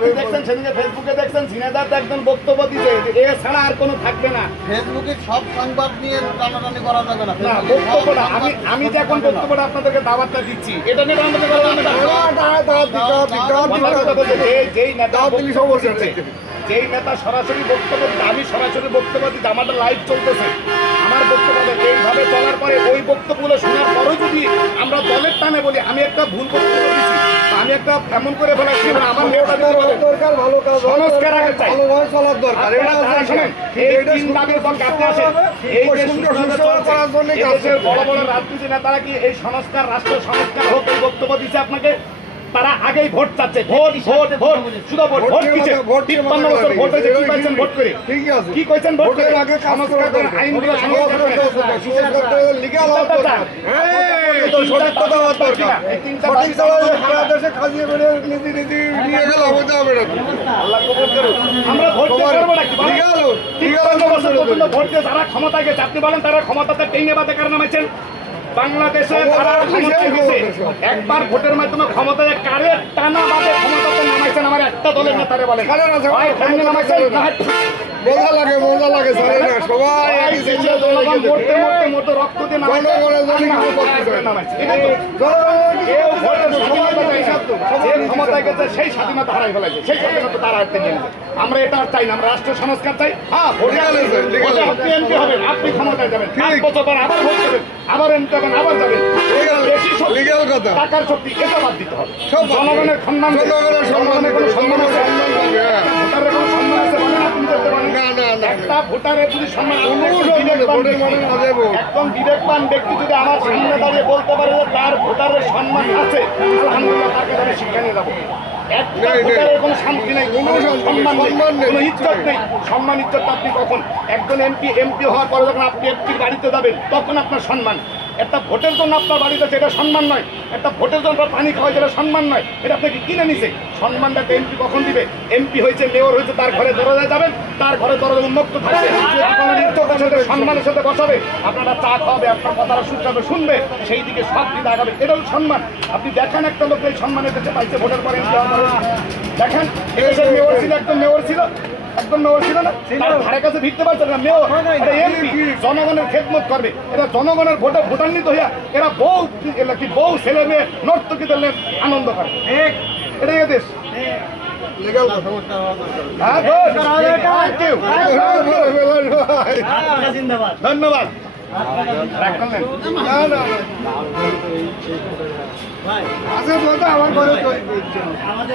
আপনি দেখছেন সেদিকে ফেসবুকে দেখছেন ঝিনাইদহ একজন বক্তব্য দিতে এ ছাড়া আর কোনো থাকবে না। ফেসবুকে সব সংবাদ নিয়ে টানাটানি করা যাবে না। না বক্তব্যটা আমি যে এখন বক্তব্যটা আপনাদেরকে দাওয়াতটা দিচ্ছি এটা নিয়ে আমাদের যেই নেতা যেই নেতা সরাসরি বক্তব্য দিচ্ছে, আমি সরাসরি বক্তব্য দিচ্ছি, আমাদের লাইভ চলতেছে, আমার বক্তব্য এইভাবে চলার পরে ওই বক্তব্যগুলো শোনার পরেও যদি আমরা দলের টানে বলি আমি একটা ভুল বক্তব্য দিচ্ছি, আমি একটা এমন করে ফেলাচ্ছি আমার নেতা সংস্কার আগে চাই। এই তিন দাবির পক্ষে আপনি আসেন, এই দেশের বড় বড় রাজনীতি নেতারা কি এই সংস্কার রাষ্ট্র সংস্কার হোক এই বক্তব্য দিচ্ছে আপনাকে? তারা আগেই ভোট চাচ্ছে, ভোট ভোট ভোট শুধু ভোট ভোট কিছে 53 বছর ভোট হয়েছে, কি পাইছেন ভোট করে? ঠিক আছে, কি কইছেন ভোট করে? আগে সংস্কার করেন, আইনগুলো সংস্কার করেন, লিগ্যাল হওয়া দরকার। এই তো সঠিক কথা হওয়া দরকার। সঠিক চালালে সারা দেশে খাজিয়ে বেড়ে নীতি নীতি নিয়ে গেলে হবে না। আল্লাহ কবুল করুন। আমরা ভোট করব নাকি? লিগ্যাল 53 বছর পর্যন্ত ভোট দিয়ে যারা ক্ষমতায় গেছে, আপনি বলেন তারা ক্ষমতাতে টেনে বাদে কারণ নামাইছেন? বাংলাদেশে তারা ক্ষমতায় গেছে, একবার ভোটের মাধ্যমে ক্ষমতায় কারে টানা বাদে ক্ষমতাতে নামাইছেন? আমার একটা দলের নেতারে বলেন নামাইছেন। মজা লাগে স্যার, না সবাই একই দেশে জনগণ মরতে মরতে মরতে রক্ত দিয়ে নামাইছে। ক্ষমতায় গেছে সেই স্বাধীনতা হারাই ফেলাইছে, সেই স্বাধীনতা তারা হারতে নিয়েছে। আমরা এটা আর চাই না, আমরা রাষ্ট্র সংস্কার চাই। হ্যাঁ আপনি এমপি হবেন, আপনি ক্ষমতায় যাবেন, 5 বছর পর আবার ভোট দেবেন, আবার এমপি হবেন, আবার যাবেন। টাকার শক্তি এটা বাদ দিতে হবে। জনগণের সম্মান, জনগণের কোনো সম্মান আছে? ভোটারের কোনো সম্মান আছে বলেন? আপনি করতে পারেন একটা ভোটারের যদি সম্মান, একদম বিবেকবান ব্যক্তি যদি আমার সামনে দাঁড়িয়ে বলতে পারে যে তার ভোটারের সম্মান আছে, আলহামদুলিল্লাহ তার কাছে আমি শিক্ষা নিয়ে যাবো। একটা ভোটারের কোনো শান্তি নেই, কোনো সম্মান নেই, কোনো ইজ্জত নেই। সম্মান ইজ্জত আপনি কখন একজন এমপি হওয়ার পরে যখন আপনি একটি বাড়িতে যাবেন তখন আপনার সম্মান। একটা ভোটের জন্য আপনার বাড়িতে যেটা সম্মান নয়, একটা ভোটের জন্য পানি খাওয়া যেটা সম্মান নয়, এটা আপনাকে কিনে নিছে। সম্মানটা এমপি কখন দিবে? এমপি হয়েছে, মেয়র হয়েছে, তার ঘরে দরজায় যাবেন, তার ঘরে দরজা উন্মুক্ত থাকবে, সম্মানের সাথে বসাবে, আপনারা চা খাওয়াবে, আপনার কথাটা শুনবে শুনবে, সেই দিকে সব দিকে আগাবে, এটাও সম্মান। আপনি দেখেন একটা লোক এই সম্মানের কাছে পাইছে ভোটের পরে এমপি হওয়ার পরে। দেখেন এদেশের মেয়র ছিল, একদম মেয়র ছিল, একদম মেয়র ছিল না, তার ধারে কাছে ভিড়তে পারছে না। মেয়র এটা এমপি জনগণের খেদমত করবে, এটা জনগণের ভোটে ভোটান্বিত হইয়া এরা বউ ছেলে মেয়ে নর্তকীদের আনন্দ করে। এটাই এদেশ। ধন্যবাদ। আমার ঘরে